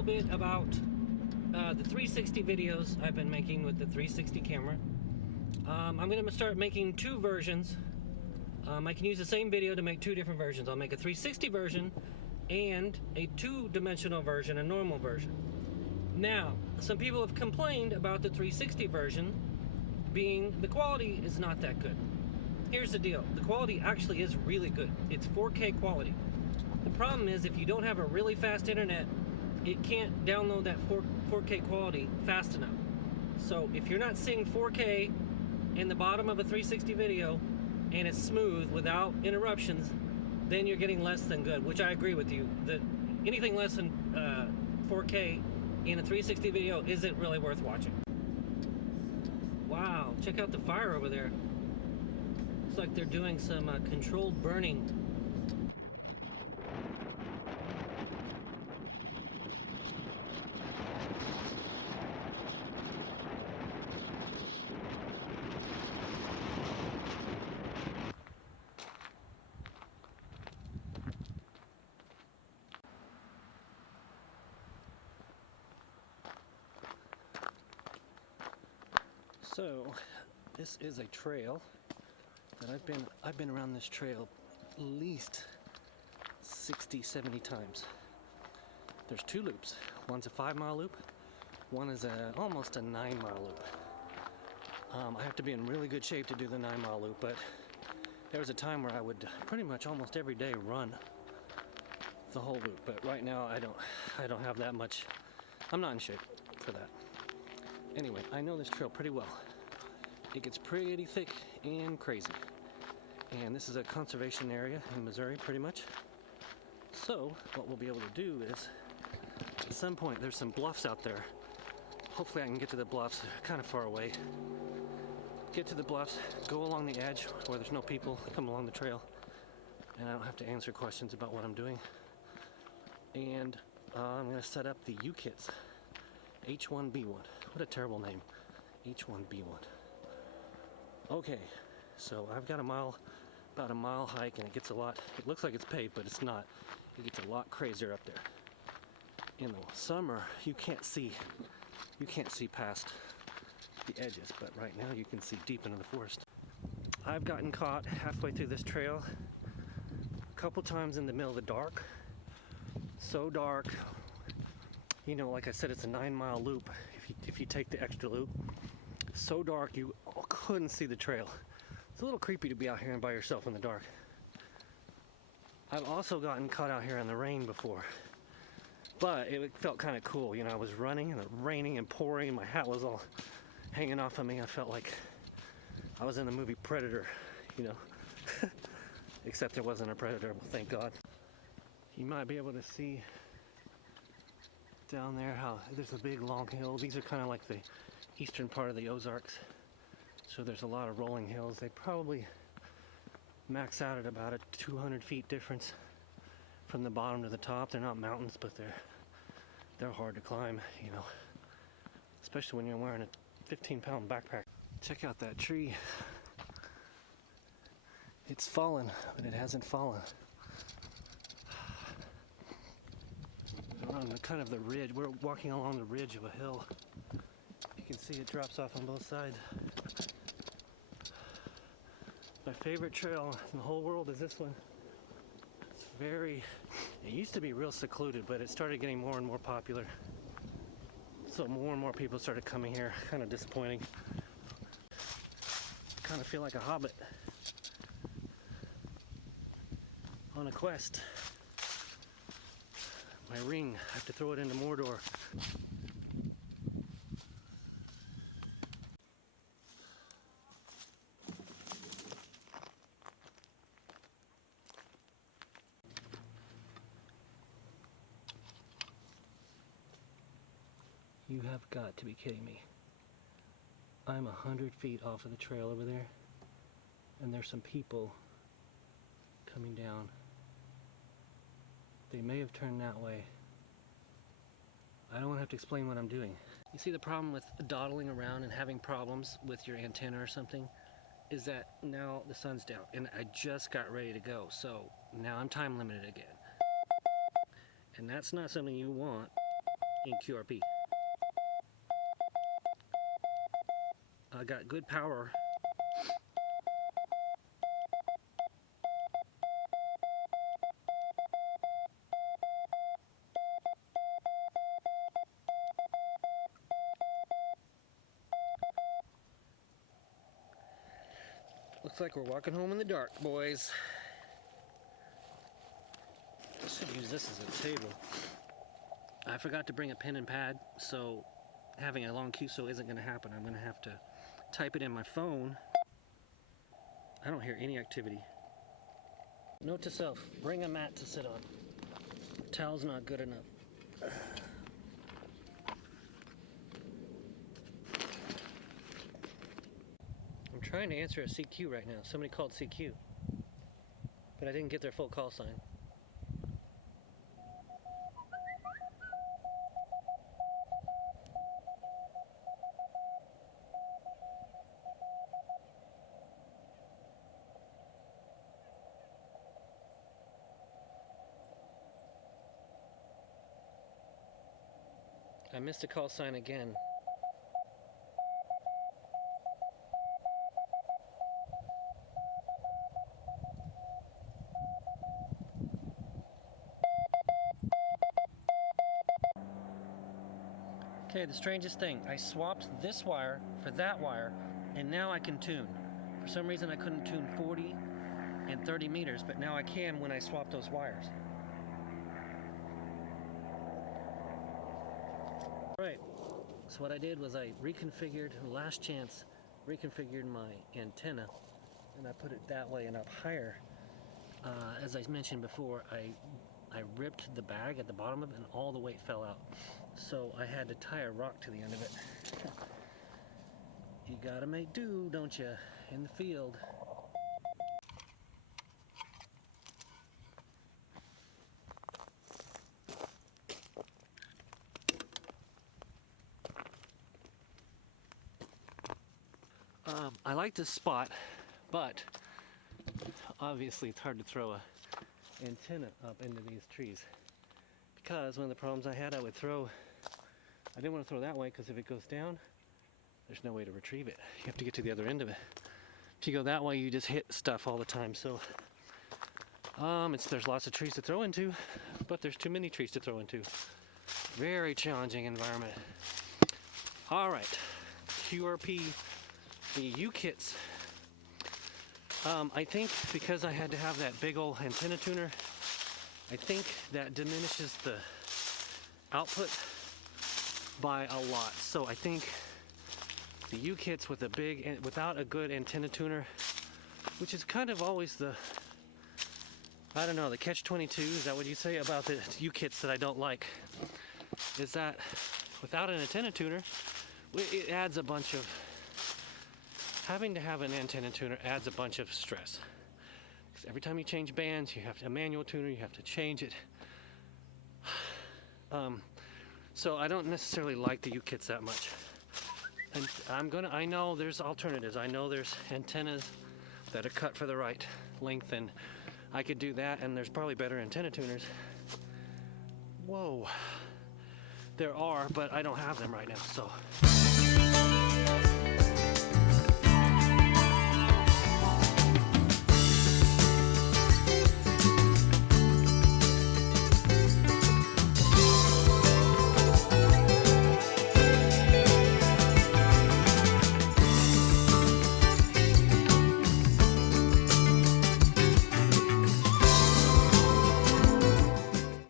little bit about the 360 videos I've been making with the 360 camera. I'm going to start making two versions. I can use the same video to make two different versions. I'll make a 360 version and a two-dimensional version, a normal version. Now, some people have complained about the 360 version being the quality is not that good. Here's the deal. The quality actually is really good. It's 4K quality. The problem is if you don't have a really fast internet, it can't download that 4K quality fast enough. So if you're not seeing 4K in the bottom of a 360 video and it's smooth without interruptions, then you're getting less than good, which I agree with you. That anything less than 4K in a 360 video isn't really worth watching. Wow, check out the fire over there. Looks like they're doing some controlled burning. So, this is a trail that I've been around this trail at least 60, 70 times. There's two loops. One's a 5-mile loop. One is almost a 9-mile loop. I have to be in really good shape to do the 9-mile loop, but there was a time where I would pretty much almost every day run the whole loop. But right now I don't have that much. I'm not in shape for that. Anyway, I know this trail pretty well. It gets pretty thick and crazy. And this is a conservation area in Missouri, pretty much. So, what we'll be able to do is, at some point, there's some bluffs out there. Hopefully I can get to the bluffs, kind of far away. Get to the bluffs, go along the edge where there's no people, come along the trail, and I don't have to answer questions about what I'm doing. And I'm going to set up the YouKits. H1B1. What a terrible name. H1B1. Okay, so I've got about a mile hike, and it looks like it's paved, but it's not. It gets a lot crazier up there. In the summer, you can't see past the edges, but right now you can see deep into the forest. I've gotten caught halfway through this trail a couple times in the middle of the dark. So dark. You know, like I said, it's a 9-mile loop if you take the extra loop. So dark you couldn't see the trail. It's a little creepy to be out here and by yourself in the dark. I've also gotten caught out here in the rain before, but it felt kind of cool. You know, I was running and it was raining and pouring and my hat was all hanging off of me. I felt like I was in the movie Predator, you know. Except there wasn't a predator, well, thank God. You might be able to see down there how there's a big long hill. These are kind of like the eastern part of the Ozarks, so there's a lot of rolling hills. They probably max out at about a 200 feet difference from the bottom to the top. They're not mountains, but they're hard to climb, you know, especially when you're wearing a 15-pound backpack. Check out that tree. It's fallen, but it hasn't fallen. On the kind of the ridge, we're walking along the ridge of a hill. You can see it drops off on both sides. My favorite trail in the whole world is this one. It used to be real secluded, but it started getting more and more popular. So more and more people started coming here. Kind of disappointing. Kind of feel like a hobbit on a quest. My ring, I have to throw it into Mordor. You have got to be kidding me. I'm 100 feet off of the trail over there, and there's some people coming down. They may have turned that way. I don't have to explain what I'm doing. You see, the problem with dawdling around and having problems with your antenna or something is that now the sun's down and I just got ready to go, so now I'm time limited again. And that's not something you want in QRP. I got good power. Looks like we're walking home in the dark, boys. I should use this as a table. I forgot to bring a pen and pad, so having a long QSO isn't going to happen. I'm going to have to type it in my phone. I don't hear any activity. Note to self, bring a mat to sit on. Towel's not good enough. I'm trying to answer a CQ right now. Somebody called CQ, but I didn't get their full call sign. I missed a call sign again. Okay, the strangest thing, I swapped this wire for that wire, and now I can tune. For some reason I couldn't tune 40 and 30 meters, but now I can when I swap those wires. Right, so what I did was I reconfigured, last chance, reconfigured my antenna, and I put it that way and up higher. As I mentioned before, I ripped the bag at the bottom of it and all the weight fell out. So I had to tie a rock to the end of it. You gotta make do, don't you, in the field. I like this spot, but obviously it's hard to throw a antenna up into these trees, because one of the problems I had, I didn't want to throw that way, because if it goes down, there's no way to retrieve it. You have to get to the other end of it. If you go that way, you just hit stuff all the time. So there's lots of trees to throw into, but there's too many trees to throw into. Very challenging environment. All right, QRP, the YouKits. I think because I had to have that big old antenna tuner, I think that diminishes the output by a lot. So I think the YouKits without a good antenna tuner, which is kind of always the catch-22, is that what you say about the YouKits that I don't like? Is that without an antenna tuner, it adds a bunch of, having to have an antenna tuner adds a bunch of stress. Because every time you change bands, you have a manual tuner, you have to change it. So I don't necessarily like the YouKits that much. And I know there's alternatives. I know there's antennas that are cut for the right length, and I could do that, and there's probably better antenna tuners. Whoa. There are, but I don't have them right now, so.